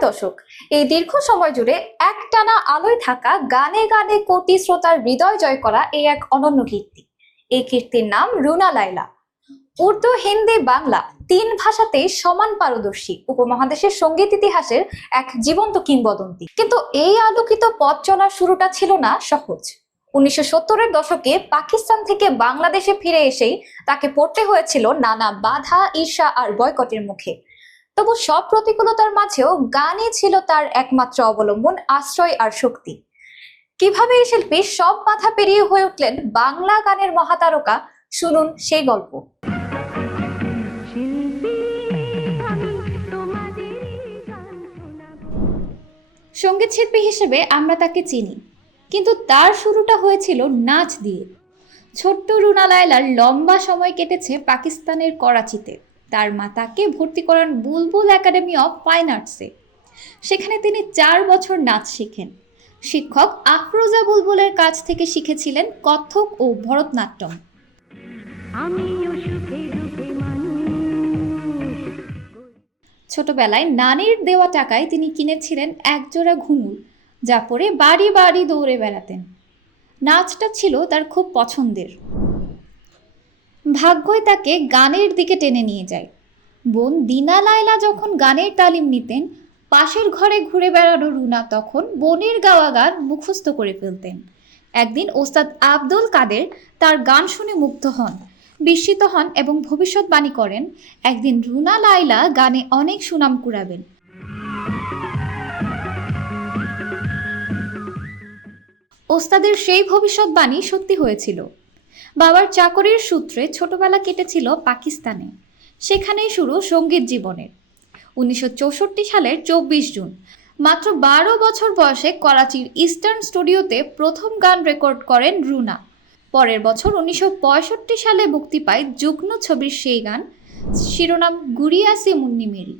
দশক। এই দীর্ঘ সময় জুড়ে একটানা আলোয় থাকা গানে গানে কোটি শ্রোতার হৃদয় জয় করা এই এক অনন্য কীর্তি। এই কীর্তির নাম রুনা লাইলা উর্দু, হিন্দি, বাংলা তিন ভাষাতেই সমান পারদর্শী, উপমহাদেশের সংগীত ইতিহাসের এক জীবন্ত কিংবদন্তি। কিন্তু এই আলোকিত পথ চলার শুরুটা ছিল না সহজ। উনিশশো সত্তরের দশকে পাকিস্তান থেকে বাংলাদেশে ফিরে এসেই তাকে পড়তে হয়েছিল নানা বাধা, ঈর্ষা আর বয়কটের মুখে। তবু সব প্রতিকূলতার মাঝেও গানই ছিল তার একমাত্র অবলম্বন আশ্রয় আর শক্তি। কীভাবে এই শিল্পী সব বাধা পেরিয়ে হয়ে উঠলেন বাংলা গানের মহাতারকা শুনুন সেই গল্প। সংগীত শিল্পী হিসেবে আমরা তাকে চিনি কিন্তু তার শুরুটা হয়েছিল নাচ দিয়ে। ছোট্ট রুনা লায়লার লম্বা সময় কেটেছে পাকিস্তানের করাচিতে। তার মা তাকে ভর্তি করান বুলবুল একাডেমি অফ ফাইন আর্টসে। সেখানে তিনি চার বছর নাচ শেখেন। শিক্ষক আফরোজা বুলবুলের কাছ থেকে শিখেছিলেন কত্থক ও ভরতনাট্যম। ছোটবেলায় নানির দেওয়া টাকায় তিনি কিনেছিলেন একজোড়া ঘুঙুর যা পরে বাড়ি বাড়ি দৌড়ে বেড়াতেন। নাচটা ছিল তার খুব পছন্দের। ভাগ্যই তাকে গানের দিকে টেনে নিয়ে যায়। বোন দিনা লায়লা যখন গানের তালিম নিতেন, পাশের ঘরে ঘুরে বেড়ানো রুনা তখন বোনের গাওয়া গান মুখস্থ করে ফেলতেন। একদিন ওস্তাদ আব্দুল কাদের তার গান শুনে মুগ্ধ হন, বিস্মিত হন এবং ভবিষ্যৎবাণী করেন, একদিন রুনা লায়লা গানে অনেক সুনাম কুড়াবেন। ওস্তাদের সেই ভবিষ্যৎবাণী সত্যি হয়েছিল। বাবার চাকরির সূত্রে ছোটবেলা কেটেছিল পাকিস্তানে। সেখানেই শুরু সংগীত জীবনের। উনিশশো চৌষট্টি সালের চব্বিশ জুন, মাত্র বারো বছর বয়সে করাচির ইস্টার্ন স্টুডিওতে প্রথম গান রেকর্ড করেন রুনা। পরের বছর উনিশশো পঁয়ষট্টি সালে মুক্তি পায় যুগ্ন ছবির সেই গান, শিরোনাম গুড়িয়াসি মুন্নি মেরি।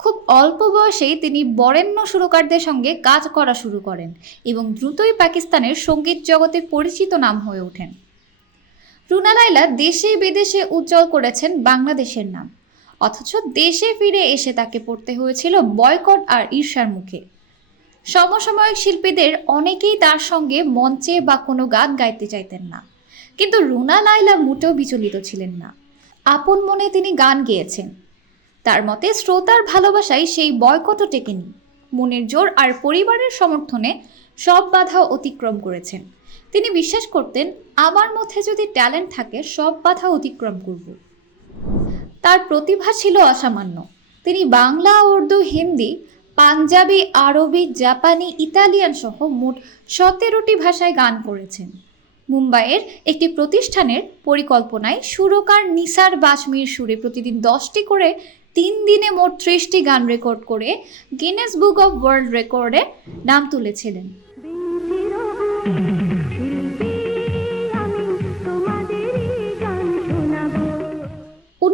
খুব অল্প বয়সেই তিনি বরেণ্য সুরকারদের সঙ্গে কাজ করা শুরু করেন এবং দ্রুতই পাকিস্তানের সংগীত জগতে পরিচিত নাম হয়ে ওঠেন। রুনা লায়লা দেশে বিদেশে উজ্জ্বল করেছেন বাংলাদেশের নাম। অথচ দেশে ফিরে এসে তাকে পড়তে হয়েছিল বয়কট আর ঈর্ষার মুখে। সমসাময়িক শিল্পীদের অনেকেই তার সঙ্গে মঞ্চে বা কোনো গান গাইতে চাইতেন না। কিন্তু রুনা লায়লা মোটেও বিচলিত ছিলেন না। আপন মনে তিনি গান গেয়েছেন। তার মতে শ্রোতার ভালোবাসায় সেই বয়কটও টেকেনি। মনের জোর আর পরিবারের সমর্থনে সব বাধা অতিক্রম করেছেন। তিনি বিশ্বাস করতেন, আমার মধ্যে যদি ট্যালেন্ট থাকে, সব বাধা অতিক্রম করব। তার প্রতিভা ছিল অসামান্য। তিনি বাংলা, উর্দু, হিন্দি, পাঞ্জাবি, আরবি, জাপানি, ইতালিয়ান সহ মোট সতেরোটি ভাষায় গান করেছেন। মুম্বাইয়ের একটি প্রতিষ্ঠানের পরিকল্পনায় সুরকার নিসার বাজমির সুরে প্রতিদিন দশটি করে তিন দিনে মোট ত্রিশটি গান রেকর্ড করে গিনেস বুক অফ ওয়ার্ল্ড রেকর্ডে নাম তুলেছিলেন।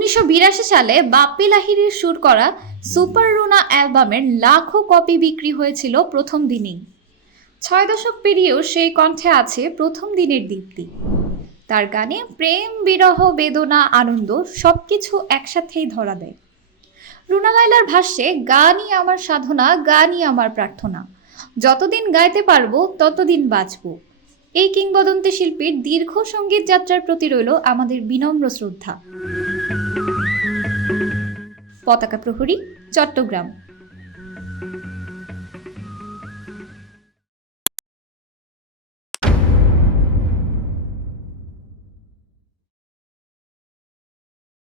উনিশশো বিরাশি সালে বাপ্পি লাহিড়ির সুর করা সুপার রুনা অ্যালবামের লাখো কপি বিক্রি হয়েছিল প্রথম দিনেই। ছয় দশক পেরিয়েও সেই কণ্ঠে আছে প্রথম দিনের দীপ্তি। তার গানে প্রেম, বিরহ, বেদনা, আনন্দ সবকিছু একসাথেই ধরা দেয়। রুনা লায়লার ভাষ্যে, গানই আমার সাধনা, গানই আমার প্রার্থনা। যতদিন গাইতে পারব, ততদিন বাঁচবো। এই কিংবদন্তি শিল্পীর দীর্ঘ সংগীত যাত্রার প্রতি রইল আমাদের বিনম্র শ্রদ্ধা। পতাকা প্রহরী চট্টগ্রাম।